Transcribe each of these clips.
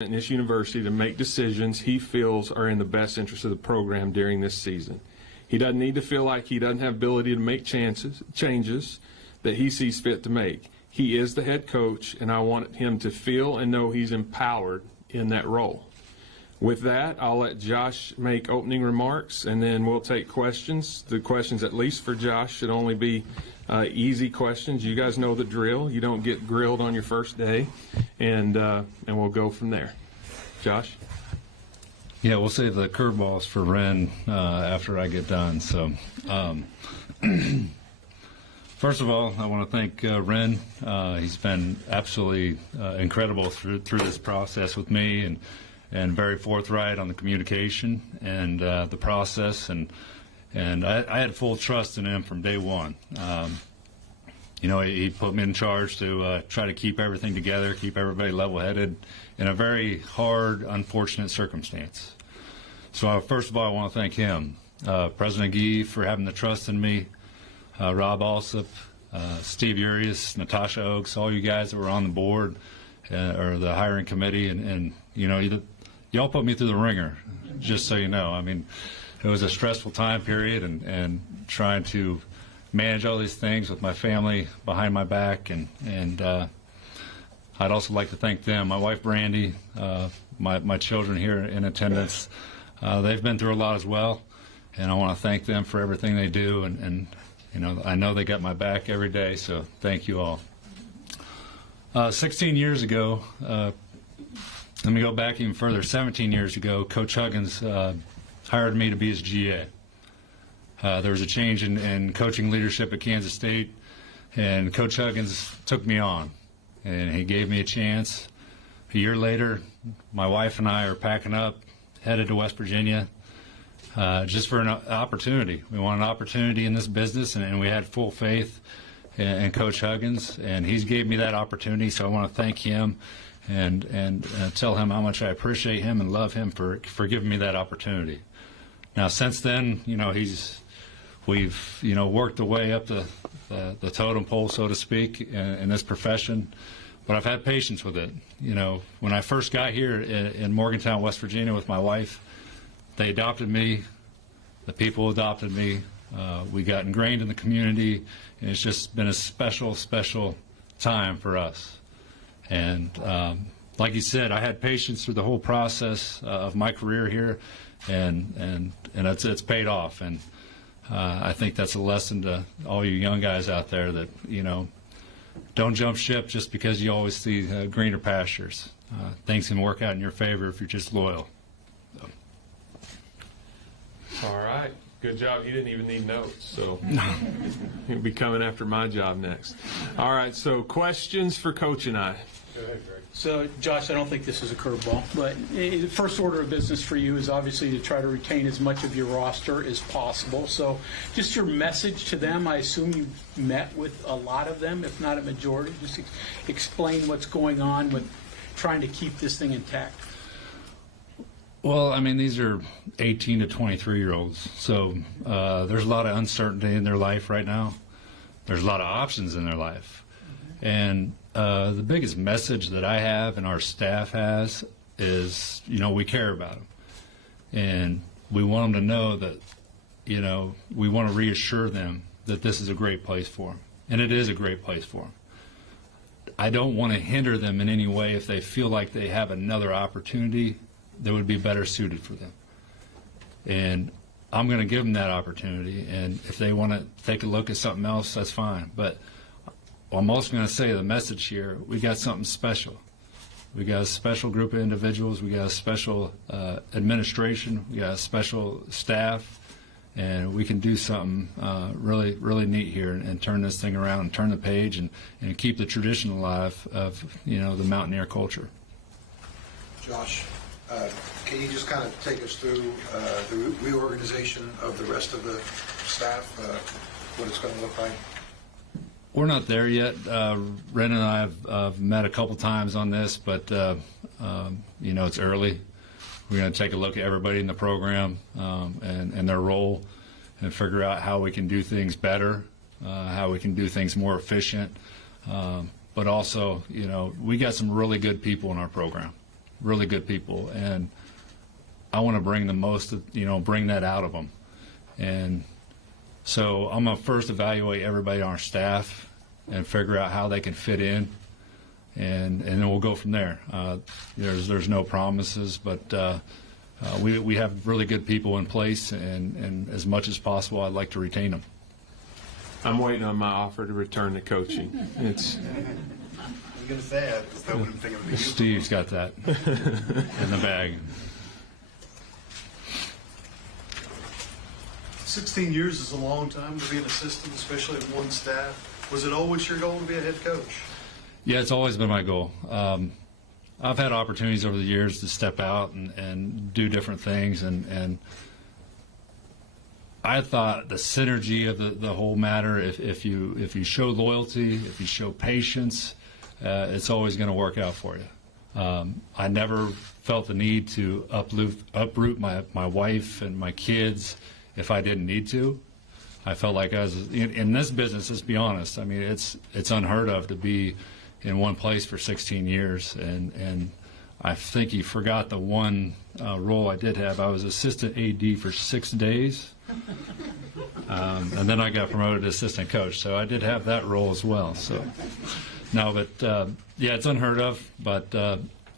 in this university to make decisions he feels are in the best interest of the program during this season. He doesn't need to feel like he doesn't have ability to make changes that he sees fit to make. He is the head coach, and I want him to feel and know he's empowered in that role. With that, I'll let Josh make opening remarks, and then we'll take questions. The questions, at least for Josh, should only be easy questions. You guys know the drill. You don't get grilled on your first day, and we'll go from there. Josh? Yeah, we'll save the curveballs for Ren after I get done. So, first of all, I want to thank Ren. He's been absolutely incredible through this process with me, and very forthright on the communication and the process, and I had full trust in him from day one. You know, he put me in charge to try to keep everything together, keep everybody level-headed in a very hard, unfortunate circumstance. So first of all, I want to thank him, President Gee, for having the trust in me, Rob Alsop, Steve Urias, Natasha Oaks, all you guys that were on the board or the hiring committee, and you know, y'all put me through the ringer, just so you know. I mean, it was a stressful time period, and trying to manage all these things with my family behind my back, and I'd also like to thank them, my wife Brandy, my children here in attendance. They've been through a lot as well, and I want to thank them for everything they do, and you know, I know they got my back every day, so thank you all. 16 years ago, let me go back even further. 17 years ago, Coach Huggins hired me to be his GA. There was a change in coaching leadership at Kansas State, and Coach Huggins took me on, and he gave me a chance. A year later, my wife and I are packing up, headed to West Virginia, just for an opportunity. We want an opportunity in this business, and we had full faith in Coach Huggins, and he's gave me that opportunity, so I want to thank him and tell him how much I appreciate him and love him for giving me that opportunity. Now, since then, you know, we've you know, worked the way up the totem pole, so to speak, in this profession, but I've had patience with it. You know, when I first got here in Morgantown, West Virginia with my wife, they adopted me, the people adopted me, we got ingrained in the community, and it's just been a special, special time for us. And like you said, I had patience through the whole process of my career here, and it's paid off. And I think that's a lesson to all you young guys out there that, you know, don't jump ship just because you always see greener pastures. Things can work out in your favor if you're just loyal. So. All right. Good job. He didn't even need notes, so he'll be coming after my job next. All right, so questions for Coach and I. Go ahead, Greg. So, Josh, I don't think this is a curveball, but the first order of business for you is obviously to try to retain as much of your roster as possible. So just your message to them, I assume you've met with a lot of them, if not a majority. Just explain what's going on with trying to keep this thing intact. Well, I mean, these are 18 to 23-year-olds, so there's a lot of uncertainty in their life right now. There's a lot of options in their life. And the biggest message that I have and our staff has is, you know, we care about them. And we want them to know that, you know, we want to reassure them that this is a great place for them. And it is a great place for them. I don't want to hinder them in any way if they feel like they have another opportunity that would be better suited for them. And I'm going to give them that opportunity, and if they want to take a look at something else, that's fine. But I'm also going to say the message here, we got something special. We got a special group of individuals, we got a special administration, we got a special staff, and we can do something really, really neat here and turn this thing around and turn the page and keep the tradition alive of, you know, the Mountaineer culture. Josh, can you just kind of take us through the reorganization of the rest of the staff, what it's going to look like? We're not there yet. Ren and I have met a couple times on this, but you know, it's early. We're going to take a look at everybody in the program and their role, and figure out how we can do things better, how we can do things more efficient. But also, you know, we got some really good people in our program. really good people, and I want to bring the most, bring that out of them. And so I'm going to first evaluate everybody on our staff and figure out how they can fit in, and then we'll go from there. There's no promises, but we have really good people in place, and as much as possible, I'd like to retain them. I'm waiting on my offer to return to coaching. It's. I was going to say, I just wouldn't think it would be you. Steve's got that in the bag. 16 years is a long time to be an assistant, especially at one staff. Was it always your goal to be a head coach? Yeah, it's always been my goal. I've had opportunities over the years to step out and do different things, and I thought the synergy of the whole matter, if you show loyalty, if you show patience, it's always going to work out for you. I never felt the need to uproot my wife and my kids if I didn't need to. I felt like I was in this business. Let's be honest. I mean, it's unheard of to be in one place for 16 years, and I think he forgot the one role I did have. I was assistant AD for 6 days, and then I got promoted to assistant coach. So I did have that role as well. So no, but yeah, it's unheard of. But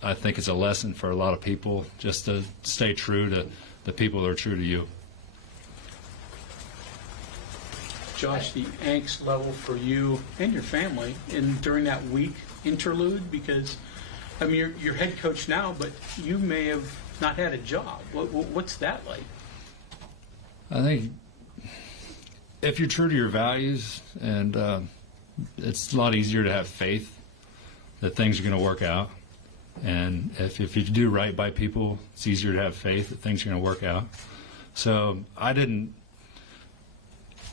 I think it's a lesson for a lot of people just to stay true to the people that are true to you. Josh, the angst level for you and your family during that week interlude, because I mean you're head coach now, but you may have not had a job. What's that like? I think if you're true to your values, and it's a lot easier to have faith that things are going to work out. And if you do right by people, it's easier to have faith that things are going to work out. So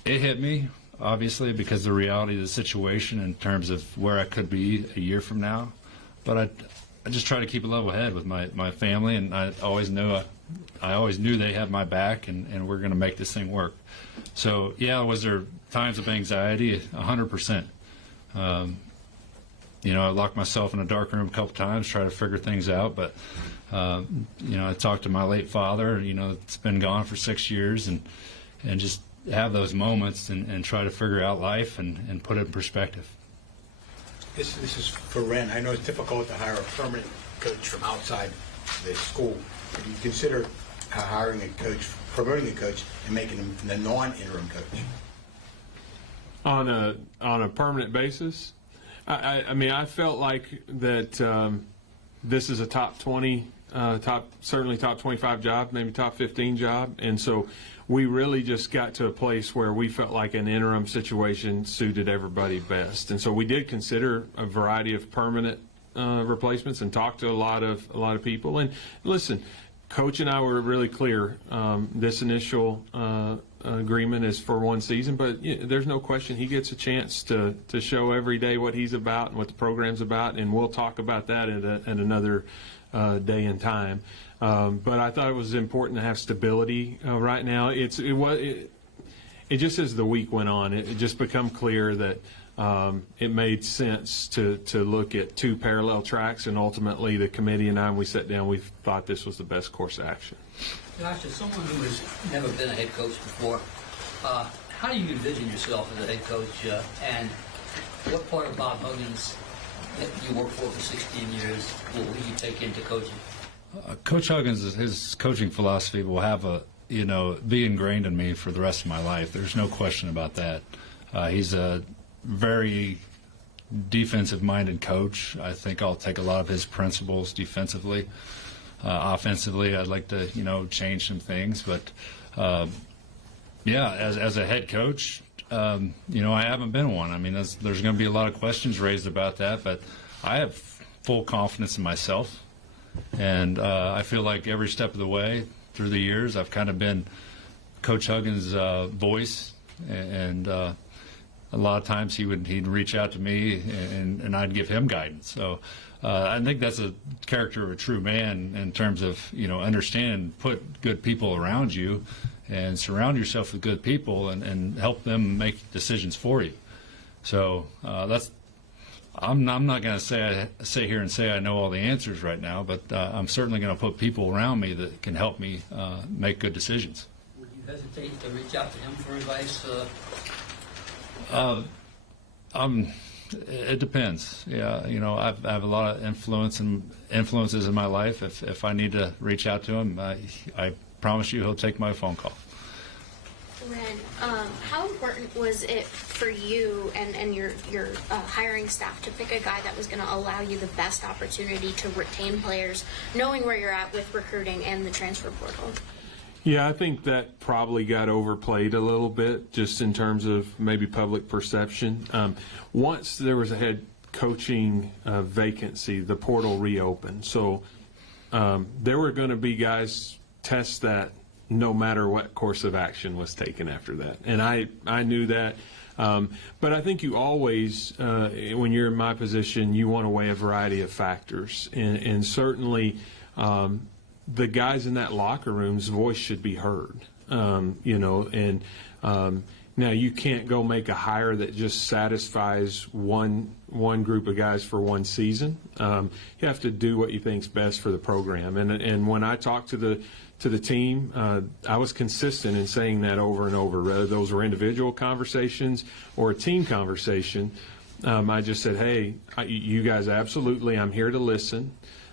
it hit me, obviously, because of the reality of the situation in terms of where I could be a year from now. But I just try to keep a level head with my family, and I always knew they had my back, and we're going to make this thing work. So, yeah, was there times of anxiety? 100%. I locked myself in a dark room a couple times, try to figure things out. But, I talked to my late father, it's been gone for 6 years, and just have those moments and try to figure out life and put it in perspective. This is for Ren. I know it's difficult to hire a permanent coach from outside the school. But do you consider hiring a coach, promoting a coach, and making him the non-interim coach? On a permanent basis? I mean, I felt like that this is a top 20, certainly top 25 job, maybe top 15 job, and so we really just got to a place where we felt like an interim situation suited everybody best, and so we did consider a variety of permanent replacements and talked to a lot of people. And listen, Coach and I were really clear. This initial agreement is for one season, but there's no question he gets a chance to show every day what he's about and what the program's about, and we'll talk about that at another day and time. But I thought it was important to have stability right now. It just as the week went on, it just become clear that it made sense to look at two parallel tracks, and ultimately the committee and I, when we sat down, we thought this was the best course of action. Josh, as someone who has never been a head coach before, how do you envision yourself as a head coach, and what part of Bob Huggins that you worked for 16 years will you take into coaching? Coach Huggins, his coaching philosophy will have be ingrained in me for the rest of my life. There's no question about that. He's a very defensive-minded coach. I think I'll take a lot of his principles defensively. Offensively, I'd like to, change some things. But, as a head coach, I haven't been one. I mean, there's going to be a lot of questions raised about that, but I have full confidence in myself. And I feel like every step of the way through the years, I've kind of been Coach Huggins' voice, and a lot of times he'd reach out to me, and I'd give him guidance. So I think that's a character of a true man in terms of understand, put good people around you, and surround yourself with good people, and help them make decisions for you. So I'm not going to sit here and say I know all the answers right now, but I'm certainly going to put people around me that can help me make good decisions. Would you hesitate to reach out to him for advice? It depends. Yeah, you know, I have a lot of influences in my life. If I need to reach out to him, I promise you he'll take my phone call. Ren, how important was it for you and your hiring staff to pick a guy that was going to allow you the best opportunity to retain players, knowing where you're at with recruiting and the transfer portal? Yeah, I think that probably got overplayed a little bit, just in terms of maybe public perception. Once there was a head coaching vacancy, the portal reopened. So there were going to be guys test that no matter what course of action was taken after that. And I knew that. But I think you always, when you're in my position, you want to weigh a variety of factors. And certainly the guys in that locker room's voice should be heard. You know, and now you can't go make a hire that just satisfies one group of guys for one season. You have to do what you think's best for the program. And when I talked to the team, I was consistent in saying that over and over, whether those were individual conversations or a team conversation. I just said, hey, you guys, absolutely, I'm here to listen.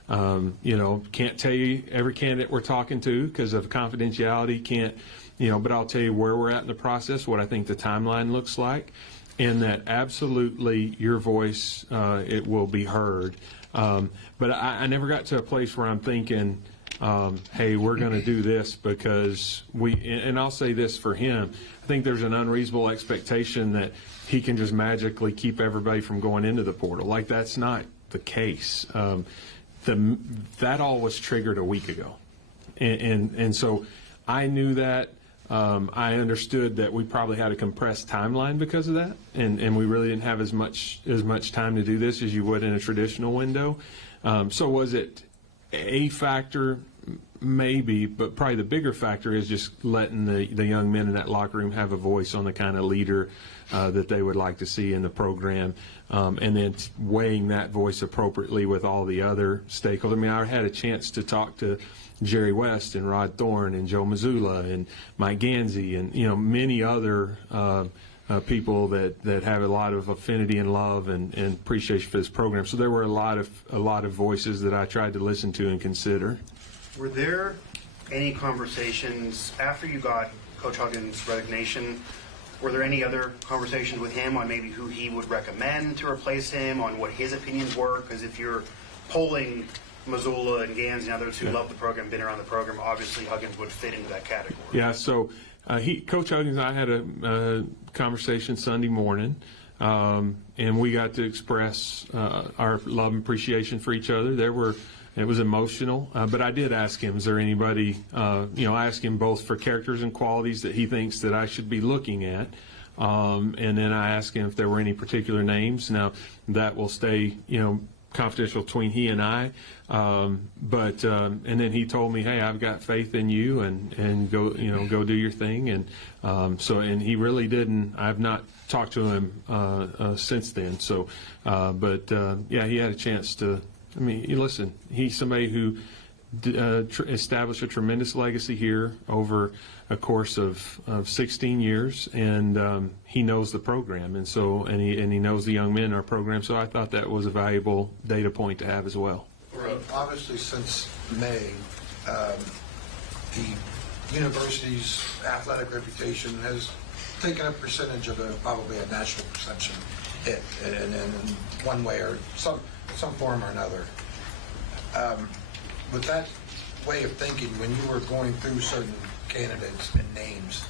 You know, can't tell you every candidate we're talking to because of confidentiality, can't, you know, but I'll tell you where we're at in the process, what I think the timeline looks like, and that absolutely your voice, it will be heard. But I never got to a place where I'm thinking, hey, we're going to do this because and I'll say this for him, I think there's an unreasonable expectation that he can just magically keep everybody from going into the portal. Like, that's not the case. That all was triggered a week ago. And so I knew that. I understood that we probably had a compressed timeline because of that, and we really didn't have as much time to do this as you would in a traditional window. So was it a factor? Maybe, but probably the bigger factor is just letting the young men in that locker room have a voice on the kind of leader that they would like to see in the program, and then weighing that voice appropriately with all the other stakeholders. I mean, I had a chance to talk to Jerry West and Rod Thorne and Joe Mazzulla and Mike Gansey and, you know, many other people that have a lot of affinity and love and appreciation for this program. So there were a lot of voices that I tried to listen to and consider. Were there any conversations after you got Coach Huggins' resignation? Were there any other conversations with him on maybe who he would recommend to replace him, on what his opinions were? Because if you're polling Mazzulla and Gans and others who love the program, been around the program, obviously Huggins would fit into that category. Yeah, so Coach Huggins and I had a conversation Sunday morning, and we got to express our love and appreciation for each other. It was emotional, but I did ask him, is there anybody, I asked him both for characters and qualities that he thinks that I should be looking at, and then I asked him if there were any particular names. Now, that will stay, confidential between he and I, but and then he told me, hey, I've got faith in you, and go do your thing, and he really didn't. I've not talked to him since then. So, he had a chance to. I mean, listen, he's somebody who established a tremendous legacy here over a course of 16 years, and he knows the program, and he knows the young men in our program. So I thought that was a valuable data point to have as well. Obviously, since May, the university's athletic reputation has taken a percentage of probably a national perception hit, in one way or some form or another. With that way of thinking, when you were going through certain candidates and names,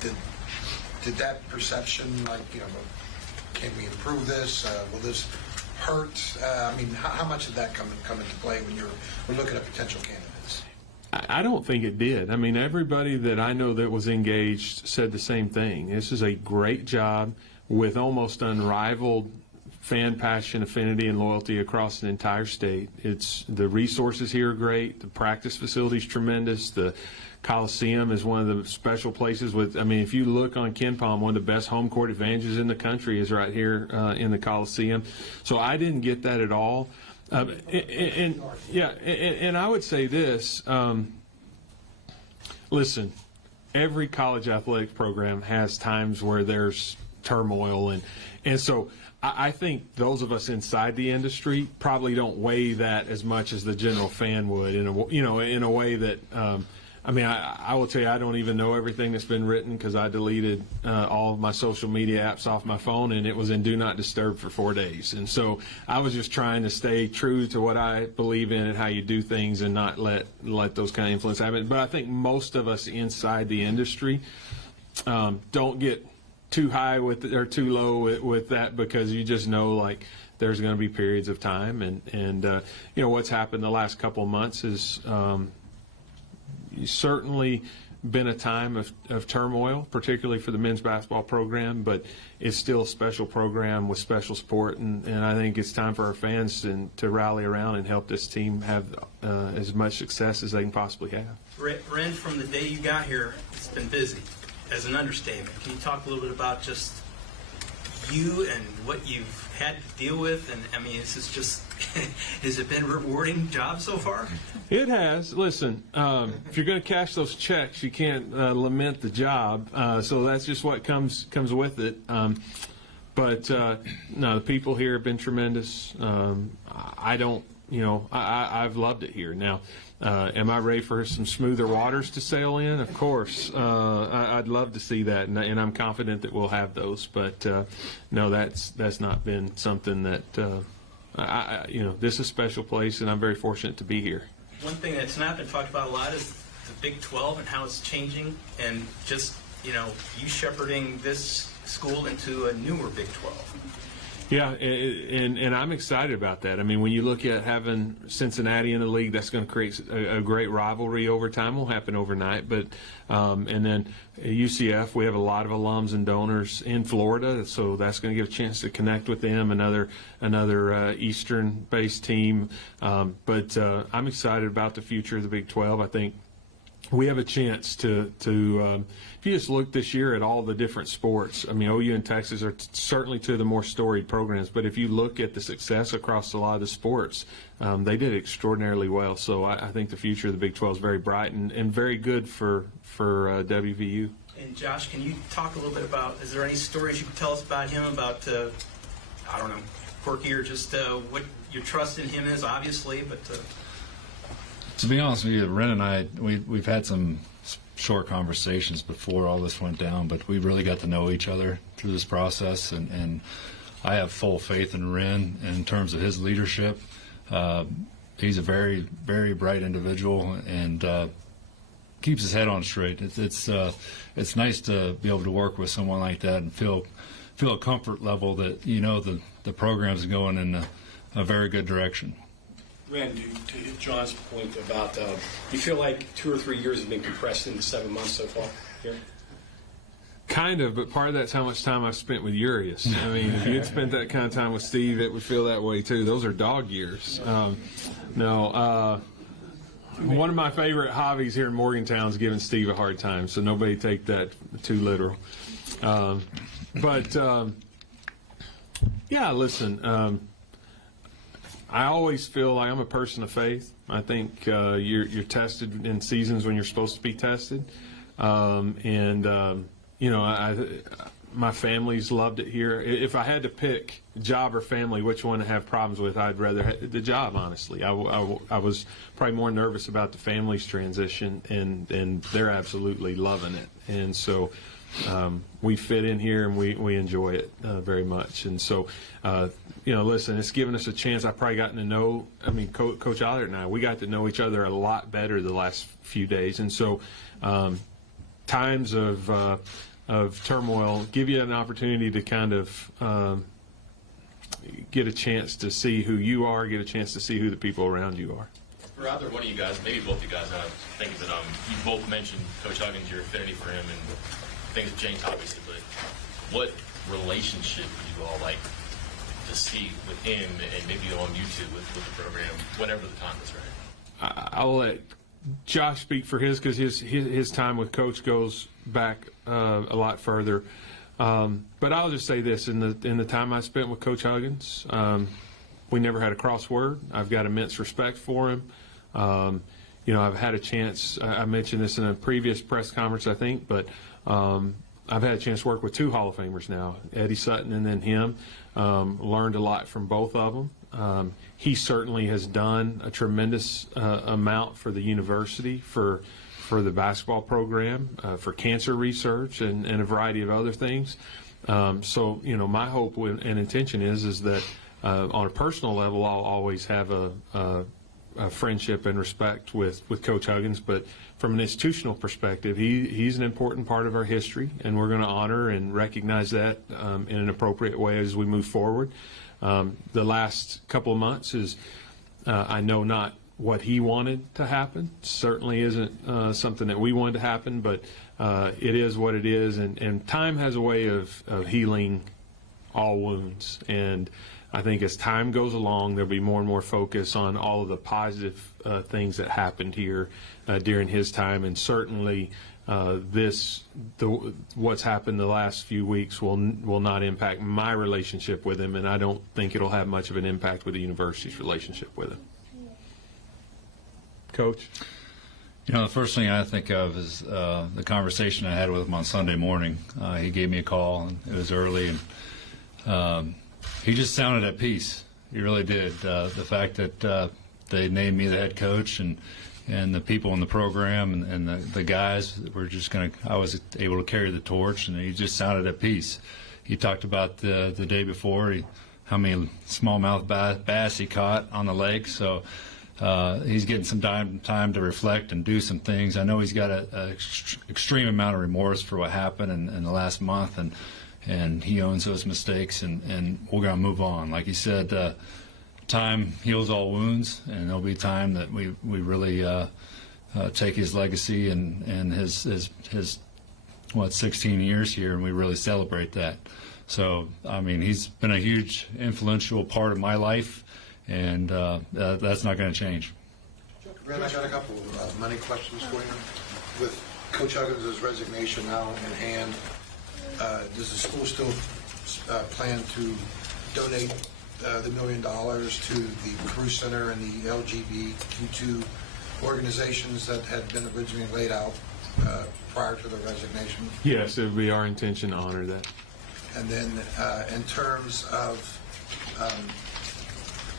did that perception, can we improve this? Will this hurt? How much did that come into play when we're looking at potential candidates? I don't think it did. I mean, everybody that I know that was engaged said the same thing. This is a great job with almost unrivaled fan passion, affinity, and loyalty across the entire state. The resources here are great. The practice facility is tremendous. The Coliseum is one of the special places if you look on KenPom, one of the best home court advantages in the country is right here in the Coliseum. So I didn't get that at all. And I would say this, listen, every college athletic program has times where there's turmoil, and so I think those of us inside the industry probably don't weigh that as much as the general fan would in a way that I will tell you, I don't even know everything that's been written because I deleted all of my social media apps off my phone, and it was in Do Not Disturb for 4 days. And so I was just trying to stay true to what I believe in and how you do things and not let those kind of influence happen. But I think most of us inside the industry don't get too high or too low with that, because you just know, like, there's going to be periods of time. And what's happened the last couple of months is certainly been a time of turmoil, particularly for the men's basketball program, but it's still a special program with special support, and I think it's time for our fans to rally around and help this team have as much success as they can possibly have. Ren, from the day you got here, it's been busy, as an understatement. Can you talk a little bit about just you and what you've had to deal with? And this is just, has it been a rewarding job so far? It has. Listen, if you're going to cash those checks, you can't lament the job. So that's just what comes with it. But the people here have been tremendous. I've loved it here. Now, am I ready for some smoother waters to sail in? Of course. I'd love to see that, and I'm confident that we'll have those. But no, that's not been something that this is a special place, and I'm very fortunate to be here. One thing that's not been talked about a lot is the Big 12 and how it's changing, and just you shepherding this school into a newer Big 12. Yeah, and I'm excited about that. When you look at having Cincinnati in the league, that's going to create a great rivalry over time. It won't happen overnight, but and then UCF, we have a lot of alums and donors in Florida, so that's going to give a chance to connect with them, another Eastern-based team. But I'm excited about the future of the Big 12. I think we have a chance to if you just look this year at all the different sports, OU and Texas are certainly two of the more storied programs, but if you look at the success across a lot of the sports, they did extraordinarily well. So I think the future of the Big 12 is very bright and very good for WVU. And Josh, can you talk a little bit about, is there any stories you can tell us about him, about, Quirky, or just what your trust in him is, obviously, but... To be honest with you, Ren and I, we've had some short conversations before all this went down, but we really got to know each other through this process, and I have full faith in Ren in terms of his leadership. He's a very, very bright individual and keeps his head on straight. It's nice to be able to work with someone like that and feel a comfort level that the program's going in a very good direction. Ren, to John's point about, you feel like 2 or 3 years have been compressed into 7 months so far here? Kind of, but part of that's how much time I've spent with Urias. If you had spent that kind of time with Steve, it would feel that way too. Those are dog years. One of my favorite hobbies here in Morgantown is giving Steve a hard time, so nobody take that too literal. Listen, I always feel like I'm a person of faith. I think you're tested in seasons when you're supposed to be tested, my family's loved it here. If I had to pick job or family, which one to have problems with, I'd rather have the job, honestly. I was probably more nervous about the family's transition, and they're absolutely loving it. And so we fit in here, and we enjoy it very much. And so, listen, it's given us a chance. I've probably gotten to know, Coach Eilert and we got to know each other a lot better the last few days. And so times of turmoil give you an opportunity to kind of get a chance to see who you are, get a chance to see who the people around you are. For either one of you guys, maybe both of you guys, I think that you both mentioned Coach Huggins, your affinity for him, and things have changed, obviously, but what relationship do you all to see with him and maybe on YouTube with the program, whenever the time is right? I'll let Josh speak for his, because his time with Coach goes back a lot further. But I'll just say this: in the time I spent with Coach Huggins, we never had a cross word. I've got immense respect for him. I've had a chance. I mentioned this in a previous press conference, I think, but I've had a chance to work with 2 Hall of Famers now, Eddie Sutton and then him. Learned a lot from both of them. He certainly has done a tremendous amount for the university, for the basketball program, for cancer research, and a variety of other things. So my hope and intention is that on a personal level, I'll always have a friendship and respect with Coach Huggins, but from an institutional perspective, he's an important part of our history, and we're going to honor and recognize that in an appropriate way as we move forward. The last couple of months is, I know not what he wanted to happen. Certainly isn't something that we wanted to happen, but it is what it is, and time has a way of healing all wounds. And I think as time goes along, there'll be more and more focus on all of the positive things that happened here during his time, and certainly what's happened the last few weeks will not impact my relationship with him, and I don't think it'll have much of an impact with the university's relationship with him. Coach? The first thing I think of is the conversation I had with him on Sunday morning. He gave me a call, and it was early, and he just sounded at peace. He really did. The fact that they named me the head coach, and the people in the program and the guys were just I was able to carry the torch, and he just sounded at peace. He talked about the day before, how many smallmouth bass he caught on the lake. So he's getting some time to reflect and do some things. I know he's got an extreme amount of remorse for what happened in the last month, and he owns those mistakes, and we're going to move on. Like he said, time heals all wounds, and there'll be time that we really take his legacy and his 16 years here, and we really celebrate that. So, I mean, he's been a huge influential part of my life, and that's not going to change. Ren, I got a couple of money questions for you. With Coach Huggins' resignation now in hand, does the school still plan to donate the $1 million to the Carew Center and the LGBTQ organizations that had been originally laid out prior to the resignation? Yes, it would be our intention to honor that. And then in terms of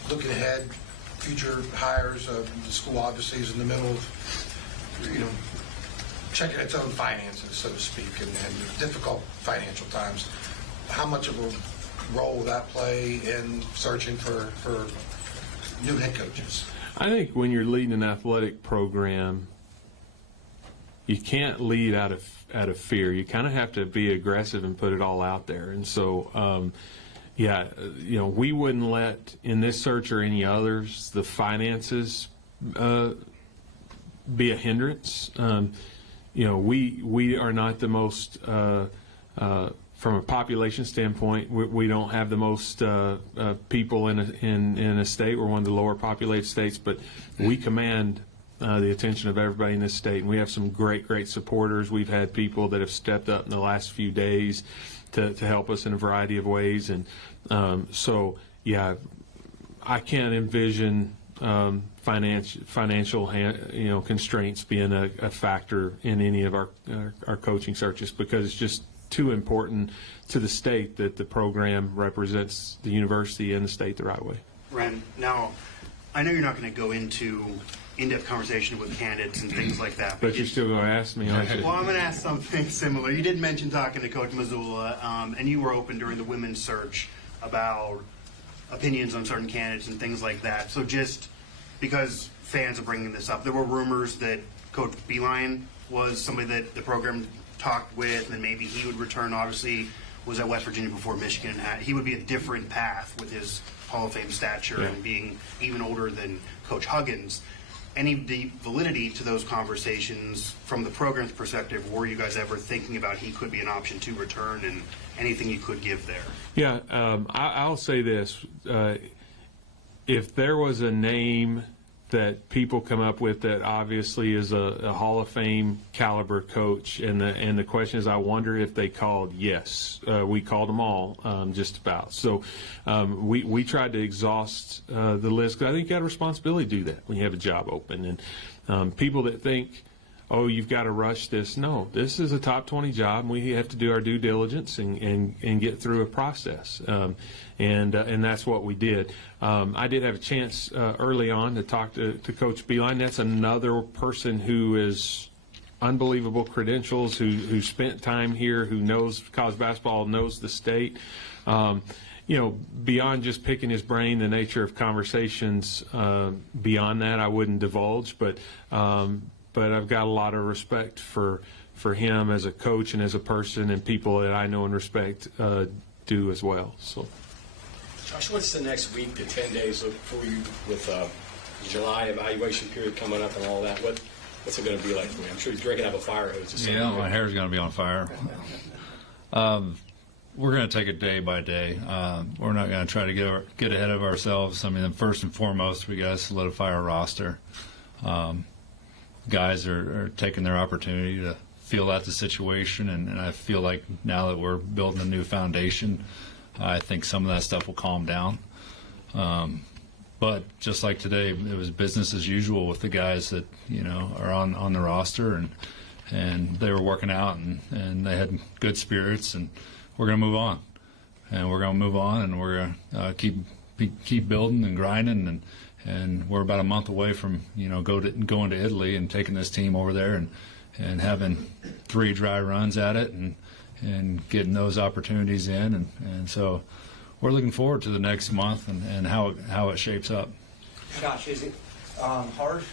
looking ahead, future hires, the school obviously is in the middle of, checking its own finances, so to speak, and difficult financial times. How much of a role will that play in searching for new head coaches? I think when you're leading an athletic program, you can't lead out of fear. You kind of have to be aggressive and put it all out there. And so, we wouldn't let, in this search or any others, the finances be a hindrance. We are not the most, from a population standpoint, we don't have the most people in a state. We're one of the lower populated states, but we command the attention of everybody in this state, and we have some great supporters. We've had people that have stepped up in the last few days to help us in a variety of ways, and I can't envision financial constraints being a factor in any of our coaching searches, because it's just too important to the state that the program represents the university and the state the right way. Ren, now, I know you're not going to go into in-depth conversation with candidates and things like that. But you're still going to ask me, aren't you? Well, I'm going to ask something similar. You did mention talking to Coach Missoula, and you were open during the women's search about opinions on certain candidates and things like that. So just because fans are bringing this up, there were rumors that Coach Beilein was somebody that the program talked with, and maybe he would return. Obviously, was at West Virginia before Michigan. He would be a different path with his Hall of Fame stature and being even older than Coach Huggins. any validity to those conversations from the program's perspective? Were you guys ever thinking about he could be an option to return, and anything you could give there? Yeah, I'll say this. If there was a name that people come up with that obviously is a Hall of Fame caliber coach, and the question is, I wonder if they called. Yes, we called them all, just about. So we tried to exhaust the list, because I think you got a responsibility to do that when you have a job open. And people that think, oh, you've got to rush this. No, this is a top 20 job, and we have to do our due diligence and get through a process. And that's what we did. I did have a chance early on to talk to Coach Beeline. That's another person who is unbelievable credentials, who spent time here, who knows college basketball, knows the state. Beyond just picking his brain, the nature of conversations, beyond that, I wouldn't divulge. But I've got a lot of respect for him as a coach and as a person, and people that I know and respect do as well. So, Josh, what's the next week to 10 days look for you with July evaluation period coming up and all that? What's it going to be like for you? I'm sure you're drinking out of a fire hose. Yeah, my hair's going to be on fire. We're going to take it day by day. We're not going to try to get ahead of ourselves. I mean, first and foremost, we got to solidify our roster. Guys are taking their opportunity to feel out the situation, and I feel like now that we're building a new foundation, I think some of that stuff will calm down. But just like today, it was business as usual with the guys that are on the roster, and they were working out, and they had good spirits, and we're going to move on, and we're going to keep building and grinding, and we're about a month away from going to Italy and taking this team over there and having 3 dry runs at it and getting those opportunities in, and so we're looking forward to the next month and how it shapes up. Josh, is it hard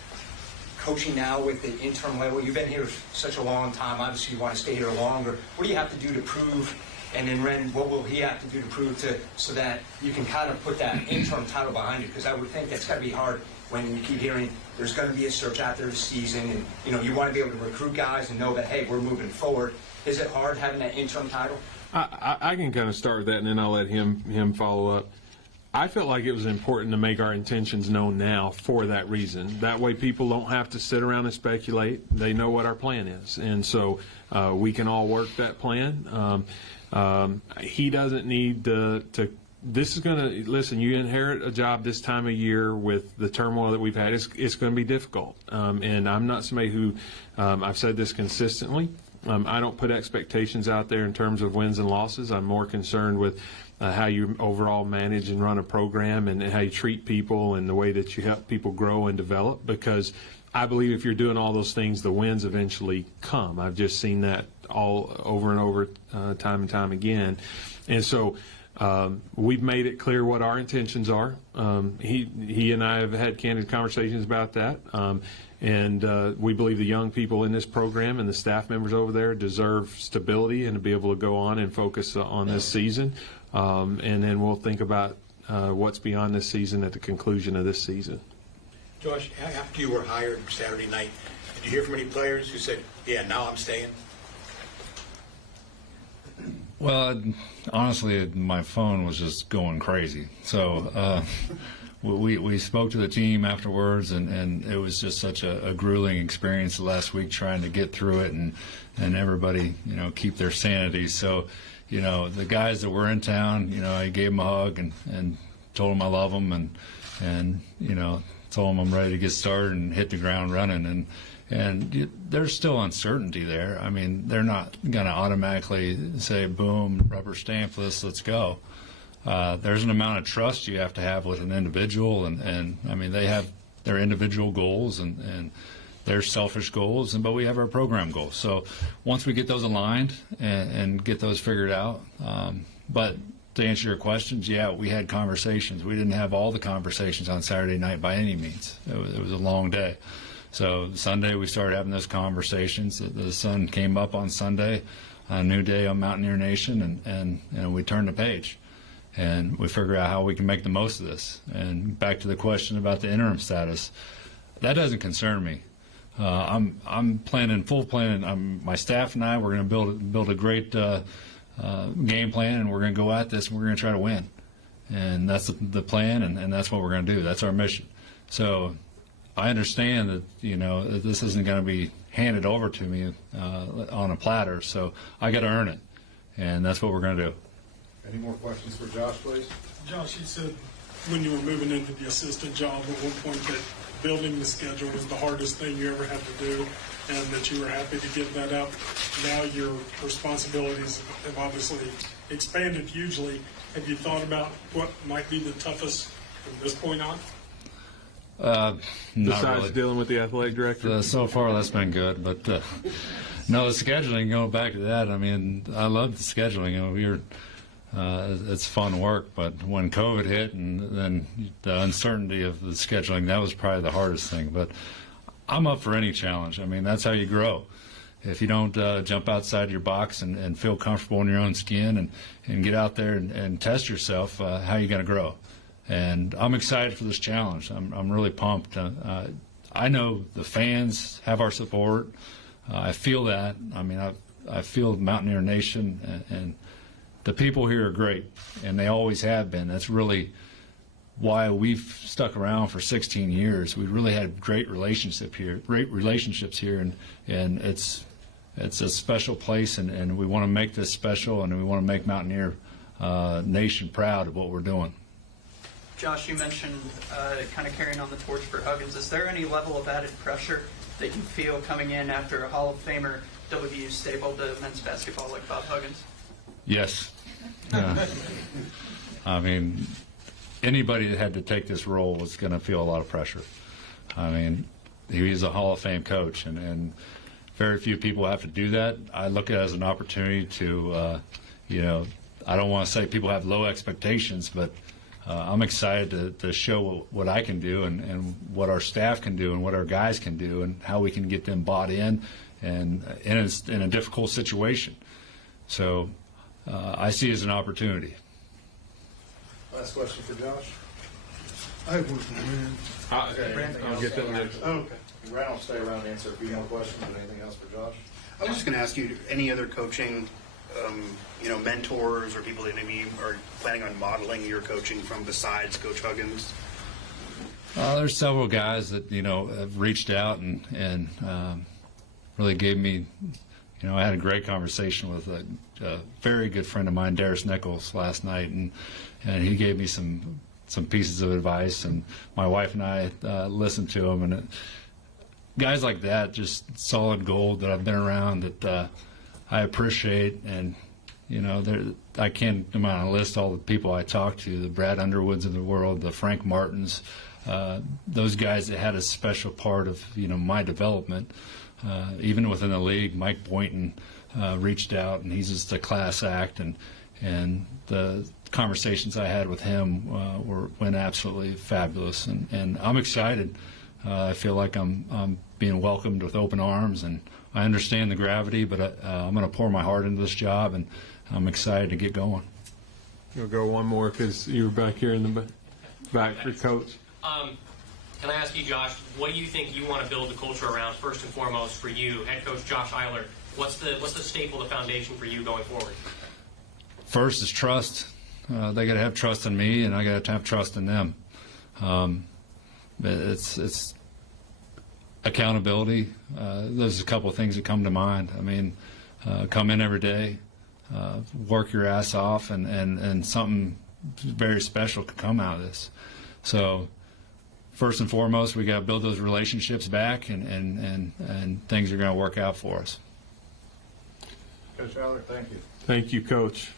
coaching now with the interim level? You've been here such a long time. Obviously, you want to stay here longer. What do you have to do to prove? And then Ren, what will he have to do to prove so that you can kind of put that interim title behind you? Because I would think that's got to be hard when you keep hearing there's going to be a search out there this season, and you want to be able to recruit guys and know that, hey, we're moving forward. Is it hard having that interim title? I can kind of start with that, and then I'll let him follow up. I felt like it was important to make our intentions known now for that reason. That way people don't have to sit around and speculate. They know what our plan is. And so we can all work that plan. He doesn't need to this is going to, listen, you inherit a job this time of year with the turmoil that we've had. It's going to be difficult. And I'm not somebody who, I've said this consistently, I don't put expectations out there in terms of wins and losses. I'm more concerned with how you overall manage and run a program, and how you treat people, and the way that you help people grow and develop, because I believe if you're doing all those things, the wins eventually come. I've just seen that all over and over, time and time again. And so we've made it clear what our intentions are. He and I have had candid conversations about that. And we believe the young people in this program and the staff members over there deserve stability and to be able to go on and focus on this season. And then we'll think about what's beyond this season at the conclusion of this season. Josh, after you were hired Saturday night, did you hear from any players who said, yeah, now I'm staying? Well, honestly, my phone was just going crazy. So we spoke to the team afterwards, and it was just such a grueling experience the last week trying to get through it and everybody, keep their sanity. So, the guys that were in town, I gave them a hug and told them I love them and told them I'm ready to get started and hit the ground running. And there's still uncertainty there. I mean, they're not going to automatically say, boom, rubber stamp this, let's go. There's an amount of trust you have to have with an individual, and I mean, they have their individual goals and their selfish goals, but we have our program goals. So once we get those aligned and get those figured out, but to answer your questions, yeah, we had conversations. We didn't have all the conversations on Saturday night by any means. It was a long day. So Sunday we started having those conversations. The sun came up on Sunday, a new day on Mountaineer Nation, and we turned the page. And we figure out how we can make the most of this. And back to the question about the interim status, that doesn't concern me. I'm planning, full planning. My staff and I, we're going to build a great game plan, and we're going to go at this, and we're going to try to win. And that's the plan, and that's what we're going to do. That's our mission. So I understand that, that this isn't going to be handed over to me on a platter, so I got to earn it, and that's what we're going to do. Any more questions for Josh, please? Josh, you said when you were moving into the assistant job at one point that building the schedule was the hardest thing you ever had to do, and that you were happy to give that up. Now your responsibilities have obviously expanded hugely. Have you thought about what might be the toughest from this point on? Not Besides really. dealing with the athletic director? So far, that's been good, but no, the scheduling. Going back to that, I mean, I love the scheduling. It's fun work, but when COVID hit and then the uncertainty of the scheduling, that was probably the hardest thing. But I'm up for any challenge. I mean, that's how you grow. If you don't jump outside your box and feel comfortable in your own skin and get out there and test yourself, how are you going to grow? And I'm excited for this challenge. I'm really pumped. I know the fans have our support. I feel that. I mean, I feel Mountaineer Nation, and the people here are great, and they always have been. That's really why we've stuck around for 16 years. We really had great relationships here, and it's a special place, and we want to make this special, and we want to make Mountaineer Nation proud of what we're doing. Josh, you mentioned kind of carrying on the torch for Huggins. Is there any level of added pressure that you feel coming in after a Hall of Famer WVU staple to men's basketball like Bob Huggins? Yes. I mean, anybody that had to take this role was going to feel a lot of pressure. I mean, he's a Hall of Fame coach, and very few people have to do that. I look at it as an opportunity to, I don't want to say people have low expectations, but I'm excited to show what I can do and what our staff can do and what our guys can do and how we can get them bought in and in a difficult situation. So I see it as an opportunity. Last question for Josh. I have one for Ren. I'll get that next. Oh, okay. Ren will stay around and answer a few more questions, but anything else for Josh? I was just going to ask you, any other coaching, mentors or people that maybe are planning on modeling your coaching from besides Coach Huggins? There's several guys that, have reached out and really gave me, I had a great conversation with a very good friend of mine, Darius Nichols, last night, and he gave me some pieces of advice, and my wife and I listened to him, and guys like that, just solid gold that I've been around that I appreciate, and I can't amount to list all the people I talked to, the Brad Underwoods of the world, the Frank Martins, those guys that had a special part of my development. Even within the league, Mike Boynton reached out, and he's just a class act, and the conversations I had with him went absolutely fabulous, and I'm excited. I feel like I'm being welcomed with open arms, and I understand the gravity, but I'm going to pour my heart into this job, and I'm excited to get going. You'll go one more because you were back here in the back for Coach. Can I ask you, Josh, what do you think you want to build the culture around first and foremost for you, head coach Josh Eilert? What's the staple, the foundation for you going forward? First is trust. They got to have trust in me, and I got to have trust in them. It's accountability. There's a couple of things that come to mind. I mean, come in every day, work your ass off, and something very special could come out of this. So first and foremost, we got to build those relationships back, and things are going to work out for us. Coach Eilert, thank you. Thank you, Coach.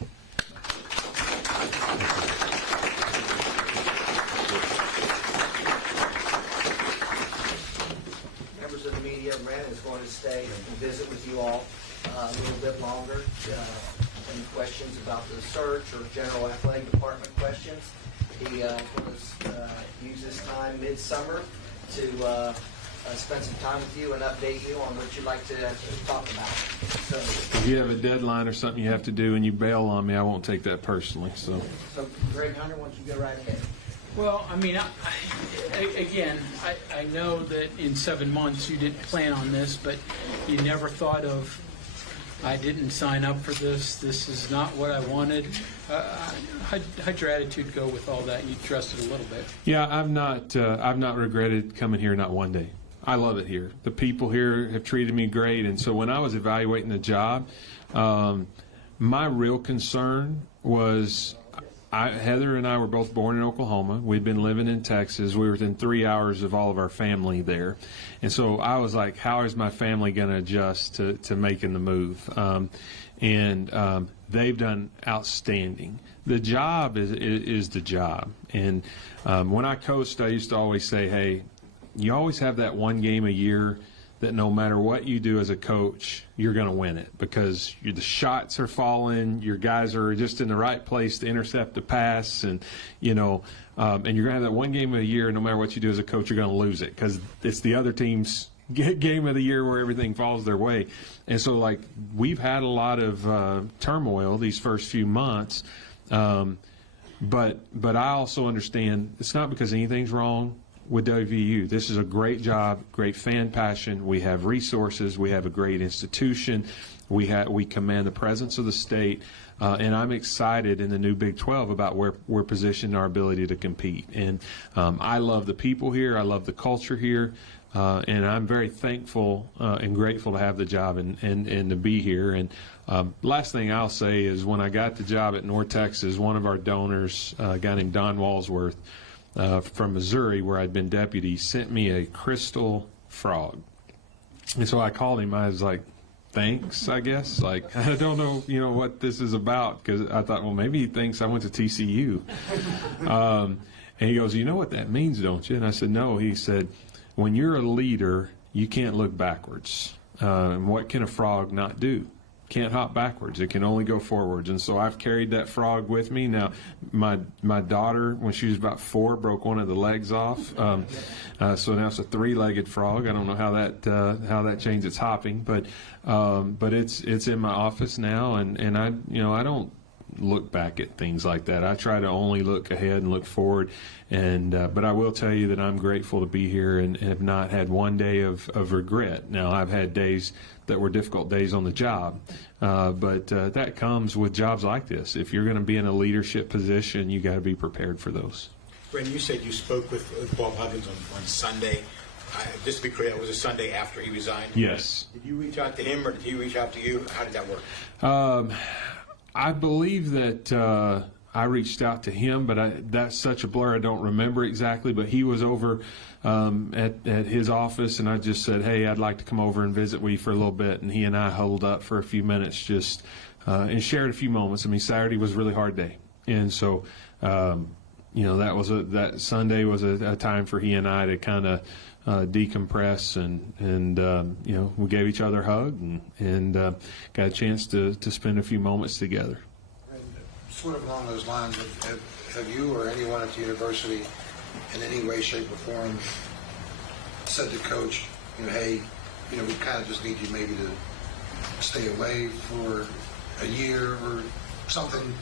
Members of the media, Ren is going to stay and visit with you all a little bit longer. Any questions about the search or general athletic department questions? He will use this time midsummer to spend some time with you and update you on what you'd like to talk about. So, if you have a deadline or something you have to do and you bail on me, I won't take that personally. So Greg Hunter, why don't you go right ahead? Well, I mean, I know that in 7 months you didn't plan on this, but you never thought of, I didn't sign up for this, this is not what I wanted. How'd your attitude go with all that? You addressed it a little bit. Yeah, I've not regretted coming here, not one day. I love it here. The people here have treated me great, and so when I was evaluating the job, my real concern was Heather and I were both born in Oklahoma. We'd been living in Texas. We were within 3 hours of all of our family there. And so I was like, how is my family going to adjust to making the move? They've done outstanding. The job is the job. And when I coached, I used to always say, hey, you always have that one game a year that no matter what you do as a coach, you're going to win it because the shots are falling, your guys are just in the right place to intercept the pass, and and you're going to have that one game of the year, no matter what you do as a coach, you're going to lose it because it's the other team's game of the year where everything falls their way. And so, like, we've had a lot of turmoil these first few months, but I also understand it's not because anything's wrong with WVU. This is a great job, great fan passion. We have resources. We have a great institution. We command the presence of the state, and I'm excited in the new Big 12 about where we're positioned, our ability to compete. And I love the people here. I love the culture here, and I'm very thankful and grateful to have the job and to be here. And last thing I'll say is when I got the job at North Texas, one of our donors, a guy named Don Walsworth, from Missouri, where I'd been deputy, sent me a crystal frog. And so I called him. I was like, thanks, I guess. Like, I don't know, what this is about, because I thought, well, maybe he thinks I went to TCU. And he goes, you know what that means, don't you? And I said, no. He said, when you're a leader, you can't look backwards. And what can a frog not do? Can't hop backwards. It can only go forwards. And so I've carried that frog with me. Now, my daughter, when she was about 4, broke one of the legs off. So now it's a 3-legged frog. I don't know how that changed its hopping, but it's in my office now, and I don't look back at things like that. I try to only look ahead and look forward. And but I will tell you that I'm grateful to be here and have not had one day of regret. Now, I've had days that were difficult days on the job, but that comes with jobs like this. If you're going to be in a leadership position, you got to be prepared for those. Ren, you said you spoke with Bob Huggins on Sunday. Just to be clear, that was a Sunday after he resigned? Yes. Did you reach out to him, or did he reach out to you? How did that work? I believe that I reached out to him, but that's such a blur, I don't remember exactly. But he was over at his office, and I just said, hey, I'd like to come over and visit with you for a little bit. And he and I huddled up for a few minutes just and shared a few moments. I mean, Saturday was a really hard day. And so, that Sunday was a time for he and I to kind of decompress, and we gave each other a hug and got a chance to spend a few moments together. And sort of along those lines, have you or anyone at the university in any way, shape, or form said to Coach, hey, we kind of just need you maybe to stay away for a year or something?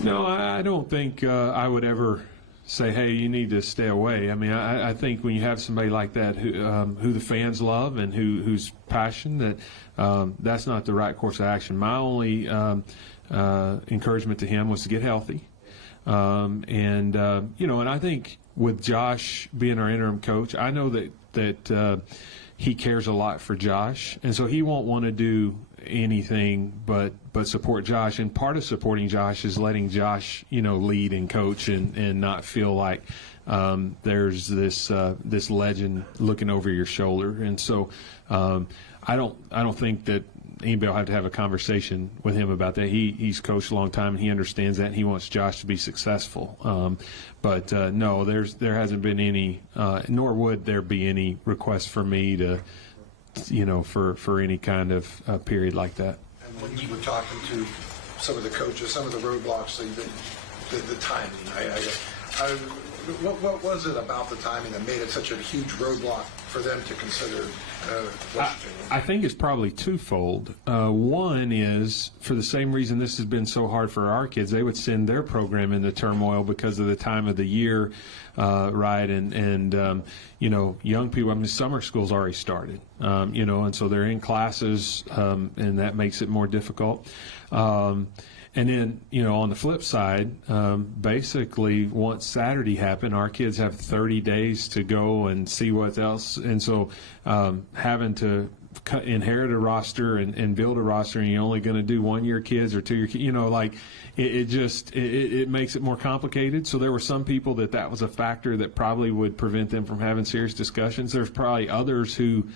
No, I don't think I would ever say, hey, you need to stay away. I mean, I think when you have somebody like that who the fans love and who's passionate, that's not the right course of action. My only encouragement to him was to get healthy. And I think with Josh being our interim coach, I know that he cares a lot for Josh, and so he won't want to do anything but support Josh. And part of supporting Josh is letting Josh lead and coach and not feel like there's this legend looking over your shoulder. And so I don't think that anybody will have to have a conversation with him about that. He's coached a long time, and he understands that, and he wants Josh to be successful. But no, there hasn't been any, nor would there be any request for me to, for any kind of period like that. And when you were talking to some of the coaches, some of the roadblocks, the timing, What was it about the timing that made it such a huge roadblock for them to consider Washington? I think it's probably twofold. One is, for the same reason this has been so hard for our kids, they would send their program into turmoil because of the time of the year, right? And you know, young people, I mean, summer school's already started, you know, and so they're in classes, and that makes it more difficult. And then, you know, on the flip side, basically once Saturday happened, our kids have 30 days to go and see what else. And so having to inherit a roster and build a roster, and you're only going to do 1 year kids or 2 year kids, you know, like it makes it more complicated. So there were some people that was a factor that probably would prevent them from having serious discussions. There's probably others who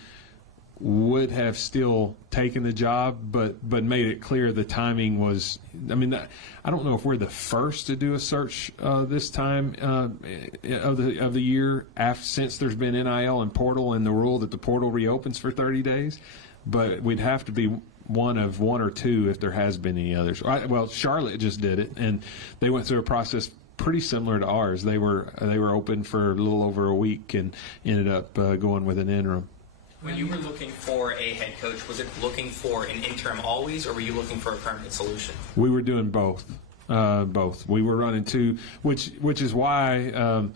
would have still taken the job, but made it clear the timing was. I mean, I don't know if we're the first to do a search this time of the year since there's been NIL and portal and the rule that the portal reopens for 30 days, but we'd have to be one of one or two if there has been any others. Well, Charlotte just did it, and they went through a process pretty similar to ours. They were open for a little over a week and ended up going with an interim. When you were looking for a head coach, was it looking for an interim always, or were you looking for a permanent solution? We were doing both. Both. We were running two, which is why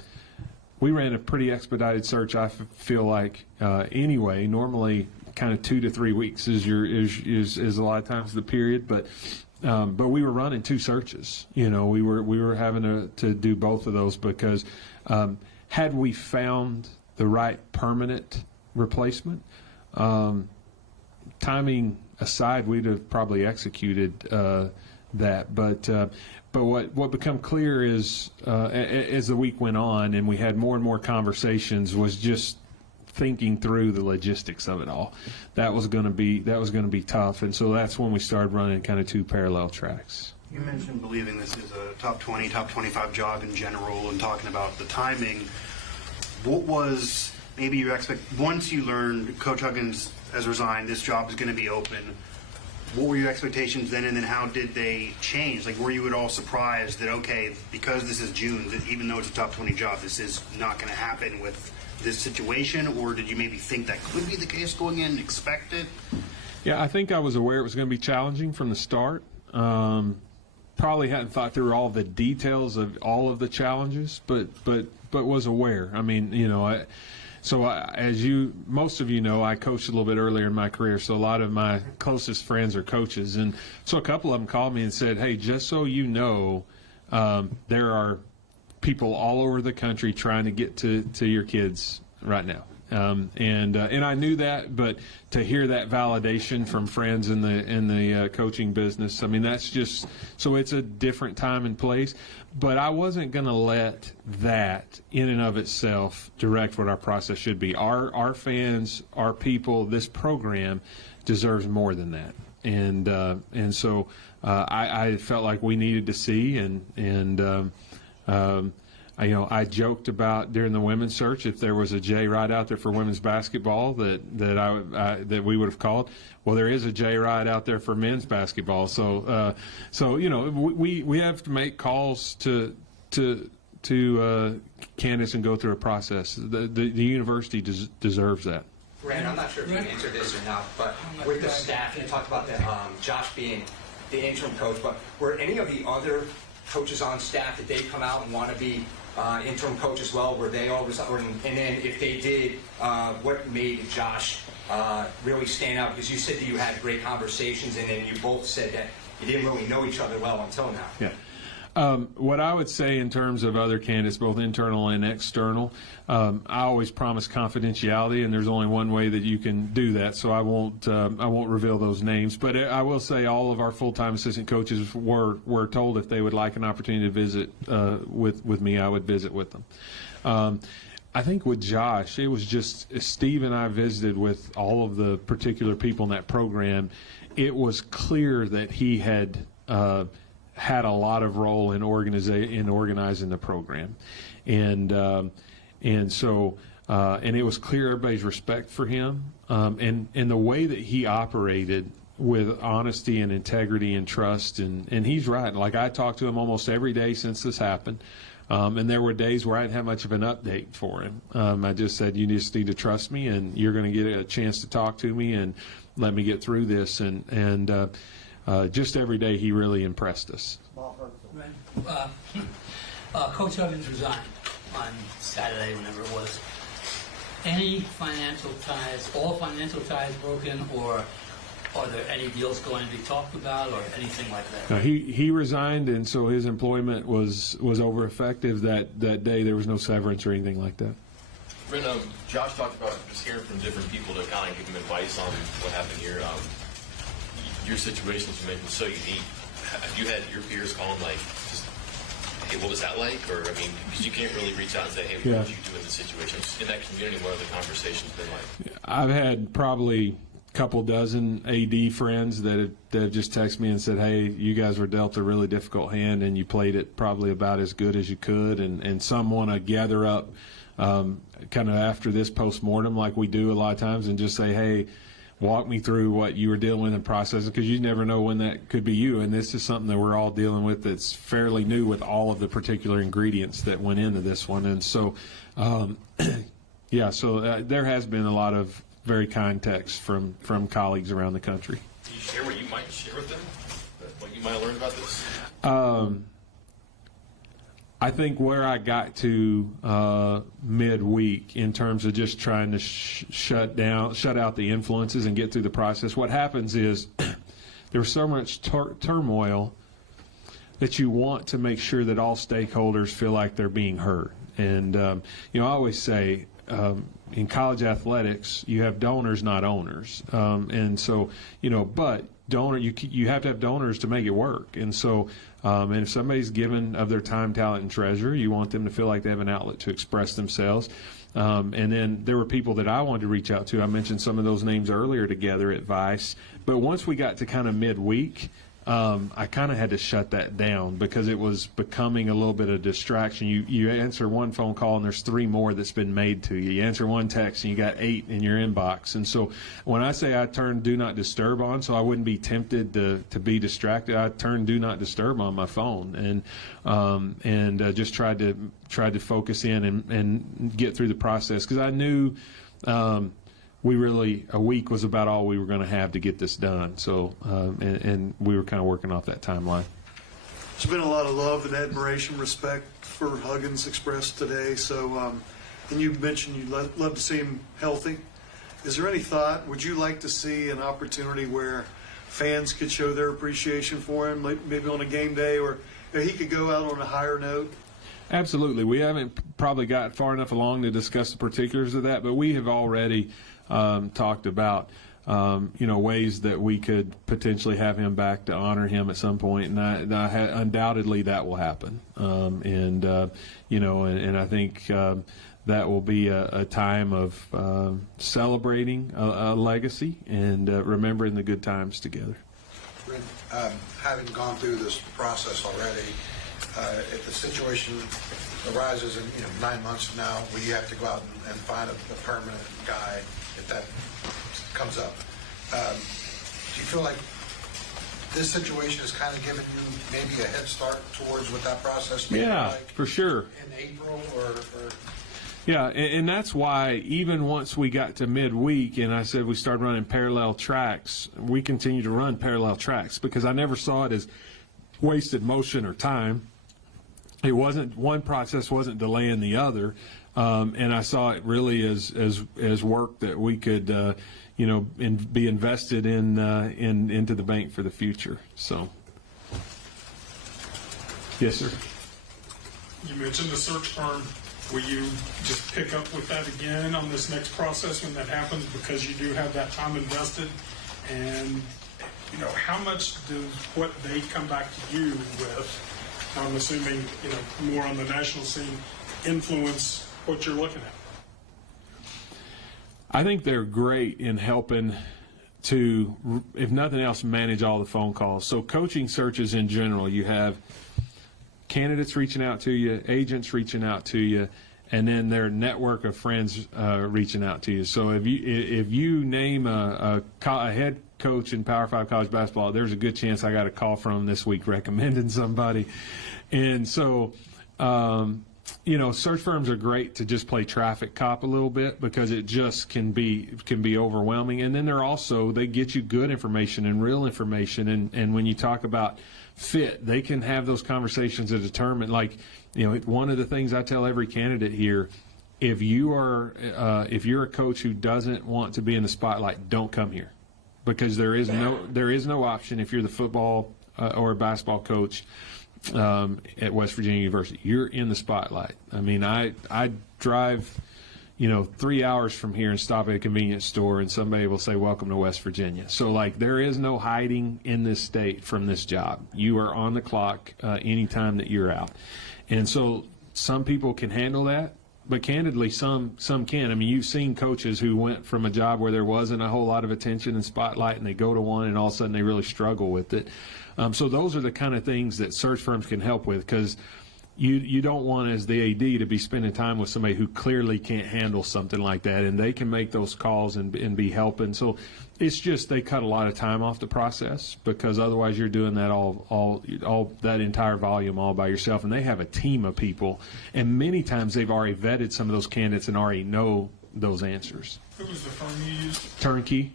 we ran a pretty expedited search. I feel like anyway. Normally, kind of 2 to 3 weeks is a lot of times the period, but we were running two searches. You know, we were having to do both of those because had we found the right permanent replacement, timing aside, we'd have probably executed that. But what became clear is as the week went on and we had more and more conversations was just thinking through the logistics of it all. That was going to be tough, and so that's when we started running kind of two parallel tracks. You mentioned believing this is a top 20, top 25 job in general, and talking about the timing. What was maybe your once you learned Coach Huggins has resigned, this job is going to be open, what were your expectations then, and then how did they change? Like, were you at all surprised that, okay, because this is June, that even though it's a top 20 job, this is not going to happen with this situation, or did you maybe think that could be the case going in, expect it? Yeah, I think I was aware it was going to be challenging from the start. Probably hadn't thought through all the details of all of the challenges, but was aware. I mean, you know, as most of you know, I coached a little bit earlier in my career, so a lot of my closest friends are coaches. And so a couple of them called me and said, hey, just so you know, there are people all over the country trying to get to your kids right now. And I knew that, but to hear that validation from friends in the coaching business, I mean, that's just, so it's a different time and place. But I wasn't going to let that in and of itself direct what our process should be. Our fans, our people, this program deserves more than that. And so I felt like we needed to see you know, I joked about during the women's search if there was a J Ride out there for women's basketball that we would have called. Well, there is a J Ride out there for men's basketball. So you know, we have to make calls to candidates and go through a process. The university deserves that. Ren, I'm not sure if you answered this or not, but with the staff, you talked about Josh being the interim coach, but were any of the other coaches on staff, did they come out and want to be interim coach as well? Were they all resigned? And then if they did, what made Josh really stand out? Because you said that you had great conversations, and then you both said that you didn't really know each other well until now. Yeah. What I would say in terms of other candidates, both internal and external, I always promise confidentiality, and there's only one way that you can do that. So I won't reveal those names. But I will say all of our full-time assistant coaches were told if they would like an opportunity to visit with me, I would visit with them. I think with Josh, it was just Steve and I visited with all of the particular people in that program. It was clear that he had had a lot of role in organizing the program, and so it was clear everybody's respect for him, and the way that he operated with honesty and integrity and trust, and he's right. Like, I talked to him almost every day since this happened. And there were days where I didn't have much of an update for him. I just said, you just need to trust me, and you're going to get a chance to talk to me and let me get through this. And just every day he really impressed us. Coach Huggins resigned on Saturday, whenever it was. Any financial ties, all financial ties broken, or are there any deals going to be talked about, or anything like that? He resigned, and so his employment was over effective that day. There was no severance or anything like that. Ren, Josh talked about just hearing from different people to kind of give him advice on what happened here. Your situations you mentioned so unique. Have you had your peers call him, like, just, hey, what was that like? Or, I mean, because you can't really reach out and say, hey, what did you do in this situation? Just in that community, what have the conversations been like? I've had probably a couple dozen AD friends that have just texted me and said, hey, you guys were dealt a really difficult hand, and you played it probably about as good as you could. And some want to gather up kind of after this postmortem, like we do a lot of times, and just say, hey, walk me through what you were dealing with in process, because you never know when that could be you. And this is something that we're all dealing with that's fairly new with all of the particular ingredients that went into this one. And so, there has been a lot of very kind texts from colleagues around the country. Can you share what you might share with them? What you might have learned about this? I think where I got to midweek in terms of just trying to shut out the influences and get through the process, what happens is there's so much turmoil that you want to make sure that all stakeholders feel like they're being heard. And, I always say in college athletics, you have donors, not owners. And so, but donor, you have to have donors to make it work. And so, and if somebody's given of their time, talent, and treasure, you want them to feel like they have an outlet to express themselves. And then there were people that I wanted to reach out to. I mentioned some of those names earlier together at Vice. But once we got to kind of midweek, I kind of had to shut that down because it was becoming a little bit of distraction. You answer one phone call and there's 3 more that's been made to you. You answer one text and you got 8 in your inbox. And so when I say I turned Do Not Disturb on so I wouldn't be tempted to be distracted, I turned Do Not Disturb on my phone and just tried to focus in and get through the process, because I knew a week was about all we were going to have to get this done. So, and we were kind of working off that timeline. There's been a lot of love and admiration, respect for Huggins expressed today. So, and you mentioned you'd love to see him healthy. Is there any thought, would you like to see an opportunity where fans could show their appreciation for him, maybe on a game day, or he could go out on a higher note? Absolutely. We haven't probably got far enough along to discuss the particulars of that, but we have already talked about ways that we could potentially have him back to honor him at some point, and undoubtedly that will happen. And I think that will be a time of celebrating a legacy and remembering the good times together. Having gone through this process already, if the situation arises in 9 months from now, where you have to go out and find a permanent guy, if that comes up, do you feel like this situation has kind of given you maybe a head start towards what that process may be like? For sure. In April or Yeah, and that's why even once we got to midweek and I said we started running parallel tracks, we continue to run parallel tracks because I never saw it as wasted motion or time. It wasn't, one process wasn't delaying the other, and I saw it really as work that we could, be invested in into the bank for the future. So, yes, sir. You mentioned the search firm. Will you just pick up with that again on this next process when that happens, because you do have that time invested? And how much does what they come back to you with, I'm assuming, more on the national scene, influence what you're looking at? I think they're great in helping to, if nothing else, manage all the phone calls. So coaching searches in general, you have candidates reaching out to you, agents reaching out to you, and then their network of friends reaching out to you. So if you name a head coach in Power 5 college basketball, there's a good chance I got a call from them this week recommending somebody. And so you know, search firms are great to just play traffic cop a little bit because it just can be overwhelming. And then they get you good information and real information. And when you talk about fit, they can have those conversations to determine, like, you know, one of the things I tell every candidate here, if you're a coach who doesn't want to be in the spotlight, don't come here, because there is no option if you're the football or basketball coach at West Virginia University. You're in the spotlight. I mean, I drive, you know, 3 hours from here and stop at a convenience store and somebody will say, welcome to West Virginia. So, like, there is no hiding in this state from this job. You are on the clock anytime that you're out. And so some people can handle that, but candidly, some can. I mean, you've seen coaches who went from a job where there wasn't a whole lot of attention and spotlight, and they go to one, and all of a sudden they really struggle with it. So those are the kind of things that search firms can help with, because you don't want, as the AD, to be spending time with somebody who clearly can't handle something like that, and they can make those calls and be helping. So it's just they cut a lot of time off the process, because otherwise you're doing that all that entire volume all by yourself, and they have a team of people, and many times they've already vetted some of those candidates and already know those answers. Who was the firm you used? Turnkey.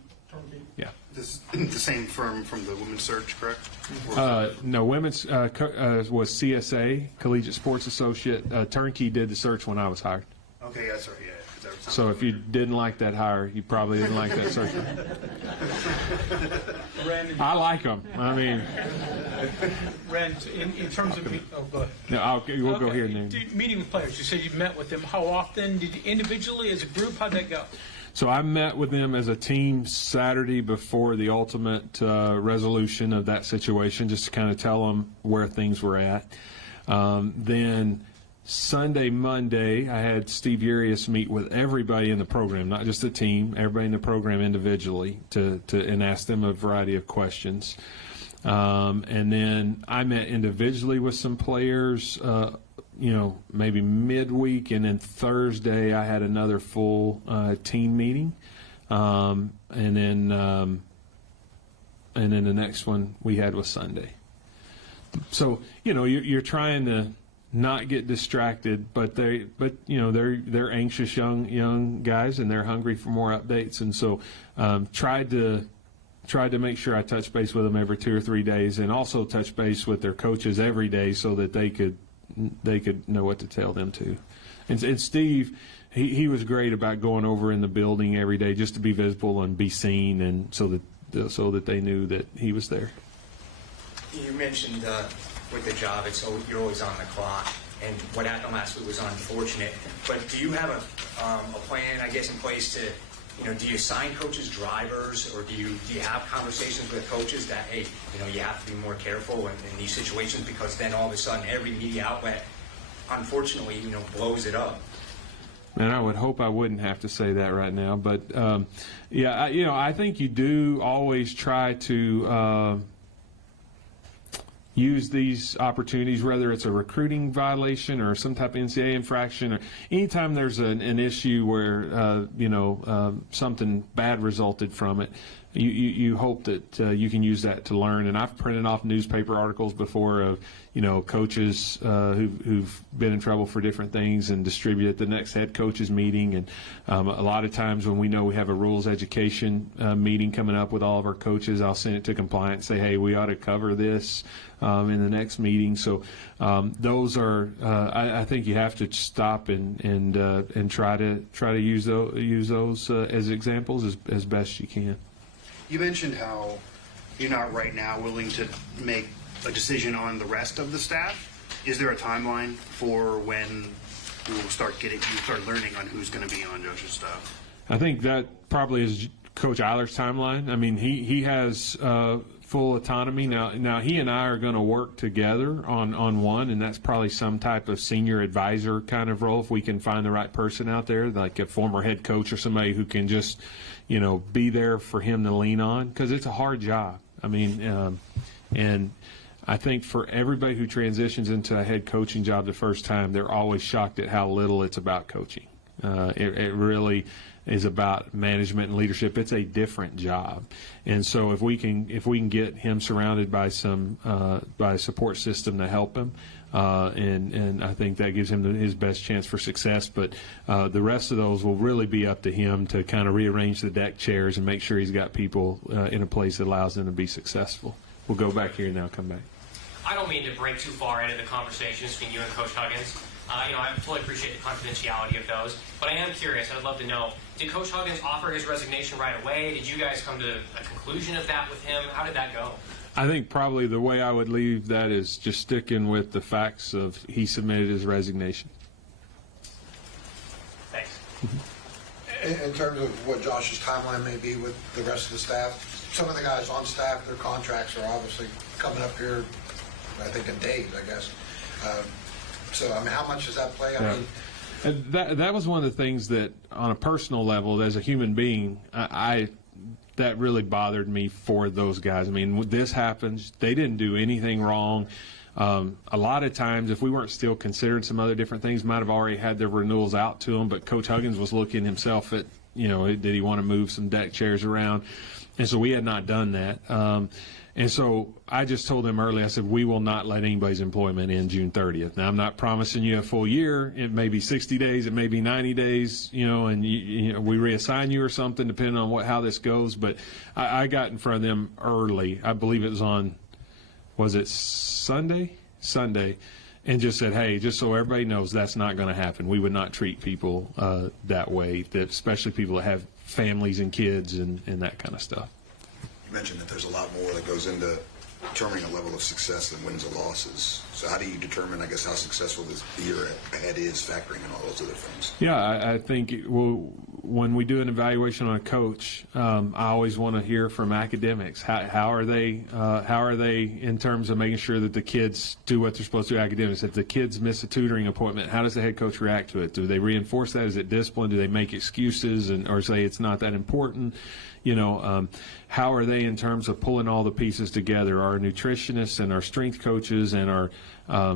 Yeah. This is the same firm from the women's search, correct? No, women's was CSA, Collegiate Sports Associate. Turnkey did the search when I was hired. Okay, that's right, yeah. So if you didn't like that hire, you probably didn't like that search. I like them. I mean, Ren, in terms of go ahead. No, we'll go here and then. Meeting with players, you said you met with them. How often? Did you individually, as a group? How'd that go? So I met with them as a team Saturday before the ultimate resolution of that situation, just to kind of tell them where things were at. Then Sunday, Monday, I had Steve Urias meet with everybody in the program, not just the team, everybody in the program individually, and ask them a variety of questions. And then I met individually with some players, you know, maybe midweek, and then Thursday I had another full team meeting, and then the next one we had was Sunday. So, you know, you're trying to not get distracted, but you know, they're anxious young guys, and they're hungry for more updates, and so tried to make sure I touch base with them every 2 or 3 days, and also touch base with their coaches every day so that they could know what to tell them to. And Steve, he was great about going over in the building every day just to be visible and be seen, and so that they knew that he was there. You mentioned with the job, you're always on the clock, and what happened last week was unfortunate. But do you have a plan, I guess, in place to, you know, do you assign coaches drivers, or do you have conversations with coaches that, hey, you know, you have to be more careful in these situations, because then all of a sudden every media outlet, unfortunately, you know, blows it up? And I would hope I wouldn't have to say that right now, but yeah, you know, I think you do always try to use these opportunities, whether it's a recruiting violation or some type of NCAA infraction, or anytime there's an issue where you know, something bad resulted from it. You hope that you can use that to learn. And I've printed off newspaper articles before of, you know, coaches who've been in trouble for different things, and distribute at the next head coaches meeting. And a lot of times when we know we have a rules education meeting coming up with all of our coaches, I'll send it to compliance, say, hey, we ought to cover this in the next meeting. So those are, I think you have to stop and try to use those as examples as best you can. You mentioned how you're not right now willing to make a decision on the rest of the staff. Is there a timeline for when you start learning on who's going to be on Josh's staff? I think that probably is Coach Eilert's timeline. I mean, he has full autonomy now. He and I are going to work together on one, and that's probably some type of senior advisor kind of role if we can find the right person out there, like a former head coach or somebody who can just, you know, be there for him to lean on, because it's a hard job. I mean, and I think for everybody who transitions into a head coaching job the first time, they're always shocked at how little it's about coaching. It really is about management and leadership. It's a different job, and so if we can get him surrounded by by a support system to help him, and I think that gives him his best chance for success. But the rest of those will really be up to him to kind of rearrange the deck chairs and make sure he's got people in a place that allows them to be successful. We'll go back here now, come back. I don't mean to break too far into the conversations between you and Coach Huggins. I fully appreciate the confidentiality of those, but I am curious. I'd love to know, did Coach Huggins offer his resignation right away? Did you guys come to a conclusion of that with him? How did that go? I think probably the way I would leave that is just sticking with the facts of he submitted his resignation. Thanks. In terms of what Josh's timeline may be with the rest of the staff, some of the guys on staff, their contracts are obviously coming up here, I think, in days, I guess. So, I mean, how much does that play? I mean, And that was one of the things that, on a personal level, as a human being, that really bothered me for those guys. I mean, when this happens, they didn't do anything wrong. A lot of times, if we weren't still considering some other different things, might have already had their renewals out to them, but Coach Huggins was looking himself at, did he want to move some deck chairs around? And so we had not done that. And so I just told them early, I said, we will not let anybody's employment end June 30th. Now, I'm not promising you a full year. It may be 60 days. It may be 90 days, and we reassign you or something, depending on how this goes. But I got in front of them early. I believe it was on, was it Sunday? Sunday. And just said, hey, just so everybody knows, that's not going to happen. We would not treat people that way, especially people that have families and kids and that kind of stuff. You mentioned that there's a lot more that goes into determining a level of success than wins or losses. So how do you determine, I guess, how successful the year ahead is, factoring in all those other things? Yeah, I think when we do an evaluation on a coach, I always want to hear from academics. How are they in terms of making sure that the kids do what they're supposed to do academics? If the kids miss a tutoring appointment, how does the head coach react to it? Do they reinforce that? Is it discipline? Do they make excuses or say it's not that important? How are they in terms of pulling all the pieces together? Our nutritionists and our strength coaches and our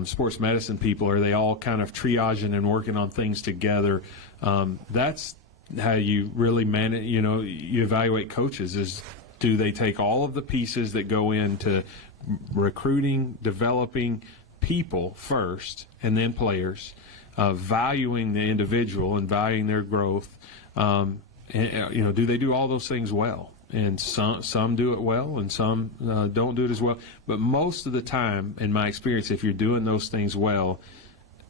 sports medicine people, are they all kind of triaging and working on things together? That's how you really manage, you evaluate coaches, is do they take all of the pieces that go into recruiting, developing people first, and then players, valuing the individual and valuing their growth, do they do all those things well? And some do it well, and some don't do it as well. But most of the time, in my experience, if you're doing those things well,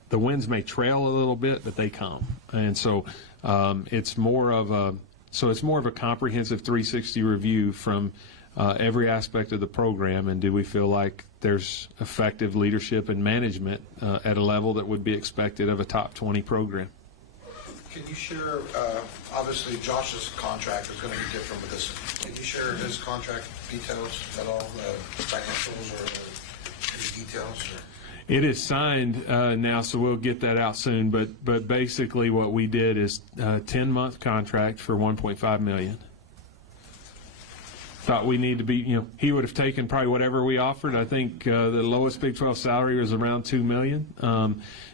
the wins may trail a little bit, but they come. And so it's more of a comprehensive 360 review from every aspect of the program. And do we feel like there's effective leadership and management at a level that would be expected of a top 20 program? can you share, obviously Josh's contract is going to be different with this. Can you share his contract details at all, financials or any details? Or? It is signed now, so we'll get that out soon. But basically, what we did is a 10-month contract for $1.5 million. Thought we need to be, he would have taken probably whatever we offered. I think the lowest Big 12 salary was around $2 million,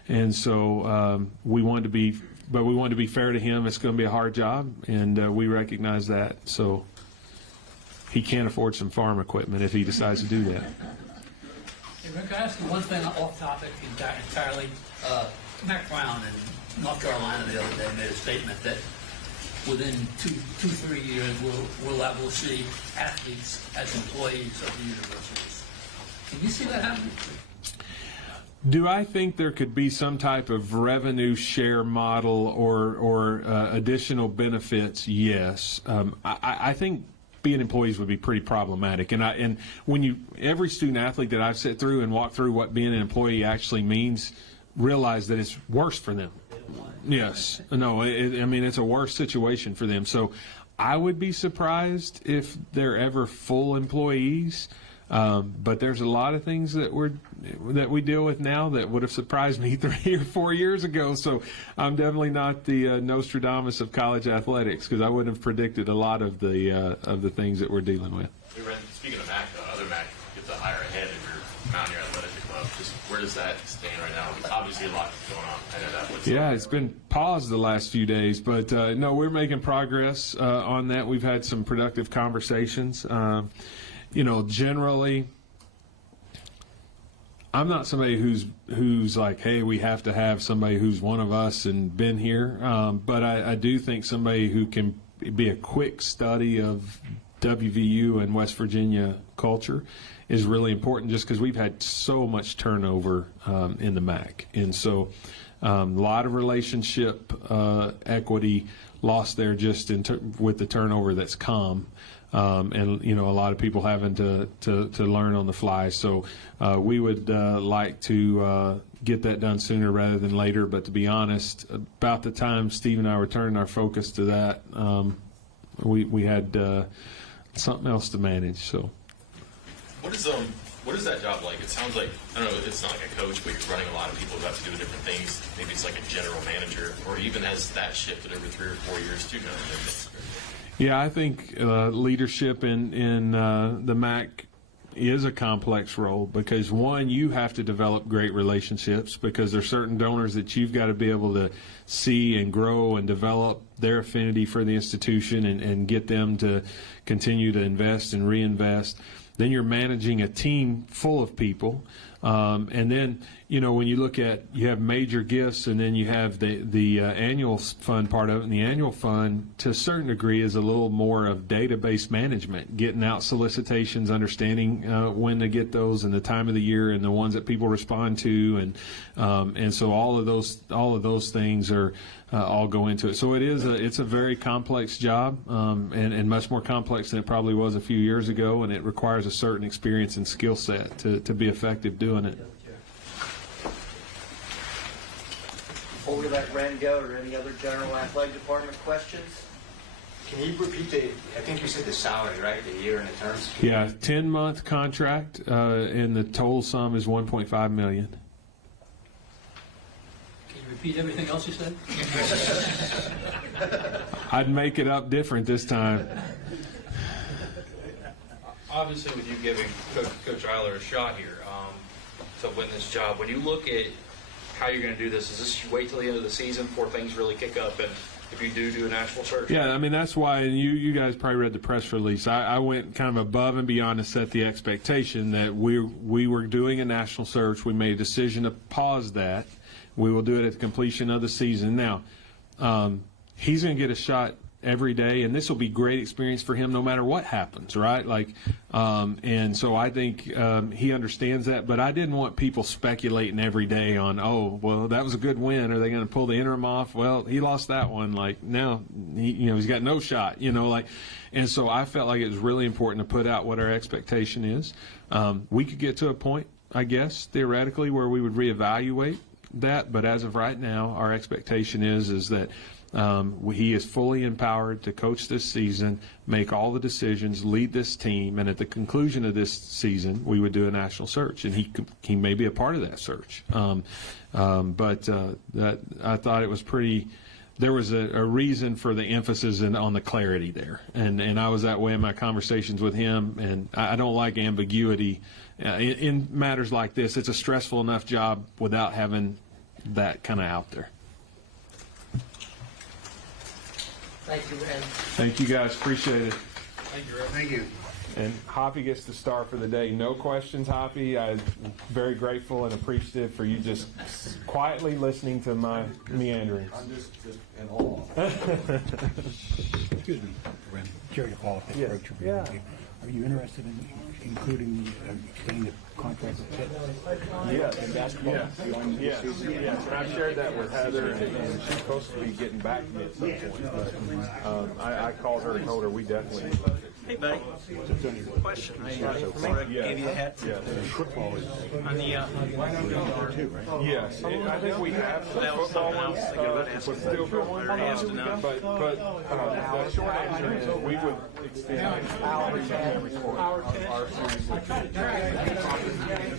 and so we wanted to be, but we wanted to be fair to him. It's going to be a hard job, and we recognize that. So he can't afford some farm equipment if he decides to do that. Hey, Rick, can I ask you one thing off topic entirely? Mac Brown in North Carolina the other day made a statement that within 2-3 years we'll see athletes as employees of the universities. Can you see that happening? Do I think there could be some type of revenue share model or additional benefits? Yes. I think being employees would be pretty problematic. And when every student athlete that I've sat through and walked through what being an employee actually means, realize that it's worse for them. Yes. No, it's a worse situation for them. So I would be surprised if they're ever full employees. But there's a lot of things that we deal with now that would have surprised me 3 or 4 years ago. So I'm definitely not the Nostradamus of college athletics, because I wouldn't have predicted a lot of the things that we're dealing with. Hey, Ren, speaking of MAC, other MAC gets a higher ahead of your Mountaineer Athletic Club. Just where does that stand right now? There's obviously a lot going on. I know that. Yeah, it's been paused the last few days, but no, we're making progress on that. We've had some productive conversations. Generally, I'm not somebody who's like, hey, we have to have somebody who's one of us and been here. But I do think somebody who can be a quick study of WVU and West Virginia culture is really important, just because we've had so much turnover in the MAC. And so a lot of relationship equity lost there just with the turnover that's come. And, you know, a lot of people having to learn on the fly. So we would like to get that done sooner rather than later. But to be honest, about the time Steve and I were turning our focus to that, we had something else to manage. So what is that job like? It sounds like, I don't know, it's not like a coach, but you're running a lot of people who have to do different things. Maybe it's like a general manager, or even has that shifted over 3 or 4 years too? Yeah, I think leadership in the MAC is a complex role, because one, you have to develop great relationships, because there's certain donors that you've got to be able to see and grow and develop their affinity for the institution and get them to continue to invest and reinvest. Then you're managing a team full of people. And then, you know, when you look at, you have major gifts, and then you have the annual fund part of it. And the annual fund, to a certain degree, is a little more of database management, getting out solicitations, understanding when to get those and the time of the year and the ones that people respond to. And so all of those things are all go into it. So it's a very complex job, and much more complex than it probably was a few years ago, and it requires a certain experience and skill set to be effective doing it. Before we let Ren go, are there any other general athletic department questions? Can you repeat I think you said the salary, right? The year and the terms? Yeah, 10-month contract, and the total sum is $1.5 million. Can you repeat everything else you said? I'd make it up different this time. Obviously, with you giving Coach Eilert a shot here to win this job, when you look at how you're going to do this, is this you wait till the end of the season before things really kick up, and if you do a national search? Yeah, I mean, that's why, and you guys probably read the press release, I went kind of above and beyond to set the expectation that we were doing a national search. We made a decision to pause that. We will do it at the completion of the season. Now, he's going to get a shot every day, and this will be great experience for him no matter what happens, right? Like, and so I think he understands that, but I didn't want people speculating every day on, oh, well, that was a good win. Are they going to pull the interim off? Well, he lost that one. Like, no, he's got no shot, and so I felt like it was really important to put out what our expectation is. We could get to a point, I guess, theoretically, where we would reevaluate that, but as of right now, our expectation is that he is fully empowered to coach this season, make all the decisions, lead this team, and at the conclusion of this season, we would do a national search, and he may be a part of that search. But that I thought it was pretty. There was a reason for the emphasis on the clarity there, and I was that way in my conversations with him, and I don't like ambiguity in matters like this. It's a stressful enough job without having that kind of out there. Thank you, Ren. Thank you, guys. Appreciate it. Thank you, Ren. Thank you. And Hoppy gets the star for the day. No questions, Hoppy. I'm very grateful and appreciative for you just quietly listening to my meanderings. I'm just in awe. Excuse me, Ren. Jerry DePaul, Pittsburgh Tribune. Yeah. Are you interested in including extending the contract with Pitt? Yes. In basketball? Beyond the season? Yes. And I shared that with Heather, and she's supposed to be getting back to me at some point. But I called her and told her we definitely. Hey, buddy. Question. Before I gave you a hat. Yes. Football is On the too, right? Yes. I think we have some football ones still going. But the short answer is we would extend every sport. Our series would That's right.